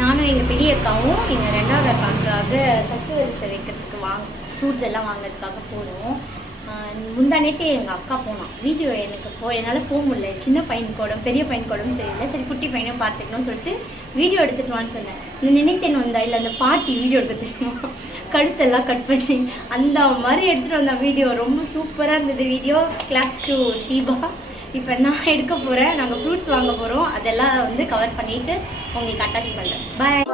நானும் எங்கள் பெரிய அக்காவும் எங்கள் ரெண்டாவது அக்காவுக்காக தட்டு வரிசை வைக்கிறதுக்கு வாங்க ஃப்ரூட்ஸ் எல்லாம் வாங்குறதுக்காக போனோம். முந்தா நேற்று எங்கள் அக்கா போனான். வீடியோ எனக்கு போ என்னால் போக முடியல. சின்ன பையன் கூடம் பெரிய பையன் கூடம் சரியில்லை. சரி குட்டி பையனும் பார்த்துக்கணும்னு சொல்லிட்டு வீடியோ எடுத்துக்கலான்னு வான்னு சொன்னேன். இந்த நினைத்தேன் வந்தா இல்லை அந்த பாட்டி வீடியோ எடுத்துக்கணுமா கழுத்தெல்லாம் கட் பண்ணி அந்த மாதிரி எடுத்துகிட்டு வந்தான் வீடியோ. ரொம்ப சூப்பராக இருந்தது. Video claps to Sheeba. இப்போ நான் எடுக்க போகிறேன் நாங்கள் ஃப்ரூட்ஸ் வாங்க போகிறோம் அதெல்லாம் வந்து கவர் பண்ணிவிட்டு உங்களுக்கு அட்டாச் பண்ணுறேன் பாய்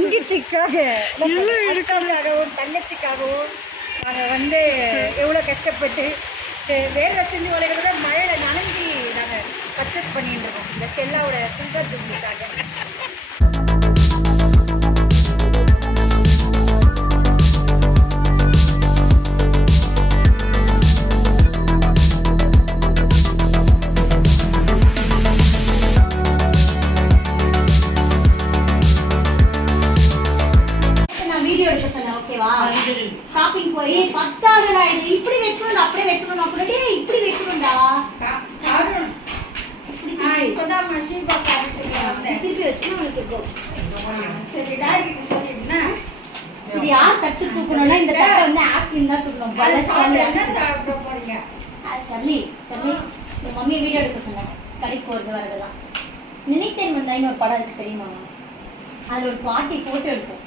தங்கச்சிக்காக. அக்காவுக்காகவும் தங்கச்சிக்காகவும் நாங்கள் வந்து எவ்வளோ கஷ்டப்பட்டு வேர்வை செஞ்சு வளைகிறத மழையில் நனைஞ்சி நாங்கள் பர்ச்சேஸ் பண்ணிட்டு இருக்கோம் இந்த செல்லாவோட சில்வர் ஜூப்ளிக்காக ஷாப்பிங் போய் பத்தாதுடா இது. இப்படி வைக்கணும் அப்படியே வைக்கணும் அப்படியே டேய், இப்படி வைக்கணும்டா. இப்போதான் மஷின் திருப்பி வச்சு உனக்கு இது யார் தட்டு தூக்கணும்னா இந்த தட்டை வந்து ஆஸ்லின் தான் தூக்கணும். பலசாலி என்ன சாப்பிட போறீங்க? சொல்லி சொல்லி. என் மம்மி வீடியோ எடுக்க சொன்னேன். கடைக்கு போகிறது வரதெல்லாம் நினைத்தேன் வந்தாயின்னு ஒரு படம் இருக்கு தெரியுமா? அதில் ஒரு பாட்டி ஃபோட்டோ எடுப்போம்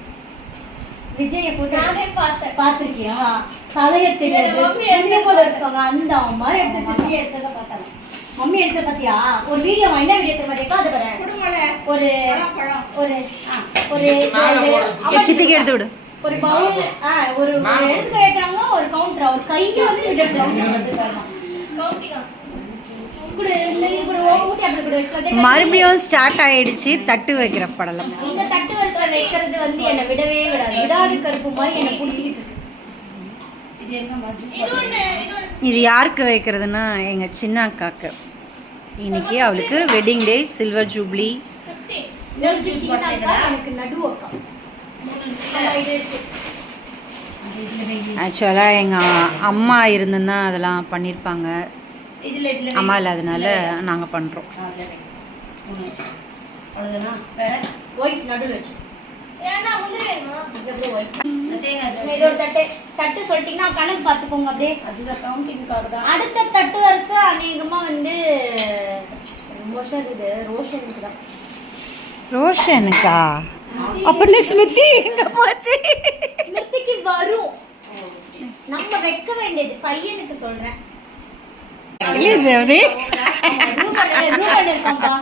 விஜய ஃபோட்டோ நானே பார்த்தேன். பார்த்துருக்கியா? தலைய தெரியாது. போல எடுப்பாங்க அந்த மாதிரி எடுத்து வச்சு மம்மி எடுத்ததை பார்த்தாங்க மம்மி எடுத்தத பாத்தியா? ஒரு வீடியோ என்ன வீடியோ தெரியுமா கேட்கா அது பாரு. ஒரு ஒரு ஒரு சித்திக்கு எடுத்து விடு. ஒரு பவுல் ஆ ஒரு ஒரு எடுத்து வைக்கிறாங்க. ஒரு கவுண்டர் அவர் கையில வந்து மாதிரி மறுபடியும் ஸ்டார்ட் ஆயிடுச்சு தட்டு வைக்கிற படலம் இந்த தட்டு வைக்கிறது வந்து என்னை விடவே விடாது. விடாது கருப்பு மாதிரி என்னை பிடிச்சிக்கிட்டு இருக்கு. இது யாருக்கு வைக்கிறதுனா எங்க சின்ன அக்காக்கு. இன்னைக்கு அவளுக்கு வெட்டிங் டே சில்வர் ஜூப்ளி 15 எனக்கு சின்ன அக்கா எனக்கு நடு அக்கா. ஆமா, இது இருக்கு ஆக்சுவலாக எங்கள் அம்மா இருந்திருந்தா அதெல்லாம் பண்ணியிருப்பாங்க அம்மா இல்லாதனால நாங்கள் பண்ணுறோம் ஒயிட் நடுவில் வச்சு. அப்படியே தட்டு சொல்லிட்டீங்கன்னா கணக்கு பார்த்துக்கோங்க அப்படியே. அடுத்த தட்டு வருஷம் அநேகமா வந்து ரோஷன் இது ரோஷனுக்கு தான். ரோஷனுக்கா? அப்படின்னு ஸ்மிருதி எங்க போச்சு? ஸ்மிருதிக்கு வரும். நம்ம வைக்க வேண்டியது பையனுக்கு சொல்றேன்.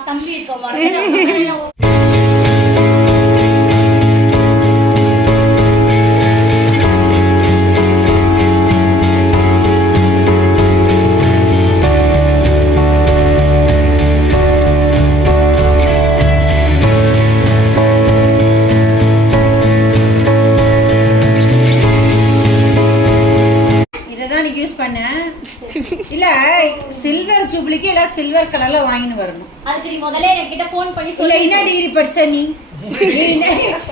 தம்பி இருக்கான் பண்ணேன் இல்ல சில்வர் ஜூப்ளிக்கு எல்லாம் சில்வர் கலர்ல வாங்கின்னு வரணும். அதுக்கு நீ முதல்ல என்கிட்ட ஃபோன் பண்ணி இல்ல சொல்லி. என்ன டிகிரி படிச்ச நீ? நீ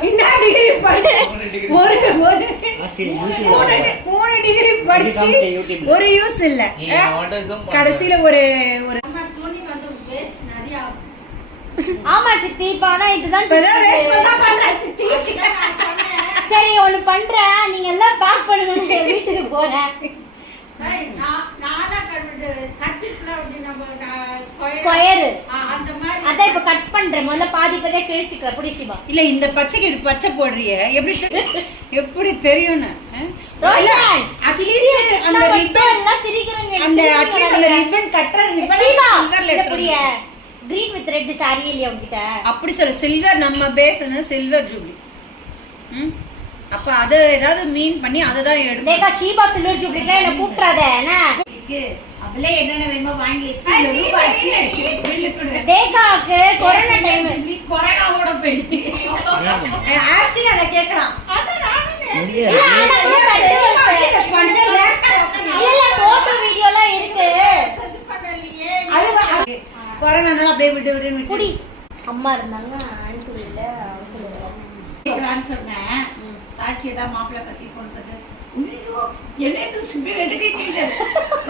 என்ன- டிகிரி படிச்ச? ஒரு ஒரு மூணு டிகிரி படிச்சு ஒரு யூஸ் இல்ல. கடைசியில ஒரு ஒரு துணி வந்து வேஸ்ட் நிறைய ஆகும். ஆமா சித்தி இப்ப ஆனா இதுதான் சரி ஒண்ணு பண்றேன். நீங்க எல்லாம் பேக் பண்ணுங்க. வீட்டுக்கு போறேன். ஸ்கொயர் ஸ்கொயர் அந்த மாதிரி அதான் இப்ப கட் பண்றேன். முதல்ல பாதி பாதியா கிழிச்சுக்கிறேன். புடி சிவா இல்ல இந்த பச்சைக்கு பச்சை போடுறிய? எப்படி எப்படி தெரியும்னு? அப்படி சொல்லு சில்வர் நம்ம பேஸ் சில்வர் ஜூப்ளி ம்? அப்ப அது ஏதாவது மீன் பண்ணி அதை தான் தேகா ஷீபா சில்வர் ஜூப்ளிக்லாம் என்ன கூப்பிட்றாத என்ன? அவளே என்னென்ன வேணுமோ வாங்கி வச்சு நமக்கு கொரோனா டைம் நீ கொரோனாவோட போயிடுச்சு. ஆக்சுவலி அதை கேட்கறான் அதான் நானும் அது கொரோனானால அப்படியே விட்டு விட்டு குடி. அம்மா இருந்தாங்க சொன்னேன். சாட்சி தான் மாப்பிள்ளை பத்தி கொண்டது ஐயோ என்ன சும்மா எடுக்க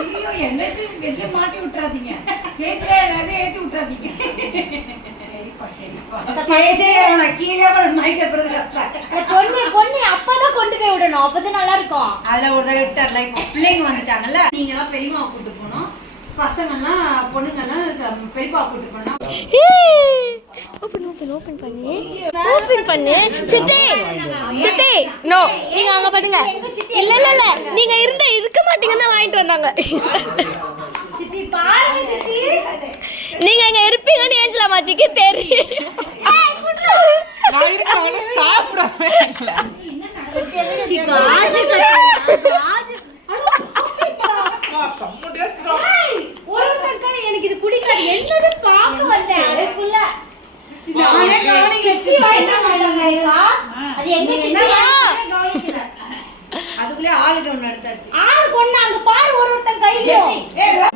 ஐயோ என்ன என்ன மாட்டி விட்டுறாதீங்க. ஸ்டேஜ்ல எல்லாத்தையும் ஏத்தி விட்டுறாதீங்க. சரிப்பா சரிப்பா. கீழே மைக்க கொடுக்குறப்ப பொண்ணு பொண்ணு அப்பதான் கொண்டு போய் விடணும். அப்பதான் நல்லா இருக்கும். அதுல ஒரு தடவை விட்டார்ல இப்போ பிள்ளைங்க வந்துட்டாங்கல்ல நீங்க எல்லாம் பெரியம்மா கூட்டு போனோம் பசங்கெல்லாம் பொண்ணுங்கெல்லாம் ச- பெரியப்பா கூட்டு போனோம் ஓபன் ஓபன் ஓபன் பண்ணு. ஓபன் பண்ணு சித்தி சித்தி நோ நீங்க அங்க பாருங்க இல்ல இல்ல இல்ல நீங்க இருந்த இருக்க மாட்டீங்கன்னு வாங்கிட்டு வந்தாங்க. சித்தி பாருங்க சித்தி. நீங்க இங்க இருப்பீங்கன்னு ஏஞ்சலா மாச்சிக்கு தெரியும். எனக்கு இது பிடிக்காது. என்னது பார்க்க வந்தேன்? அதுக்குள்ள. நானே கவனிக்க சித்தி வந்தாங்க அக்கா. அது எங்க சித்தி? அதுக்குள்ளே ஆளுக்கு ஒன்று எடுத்தாச்சு. ஆள் கொண்டு அங்க பாரு ஒரு ஒருத்தன் கையிலும்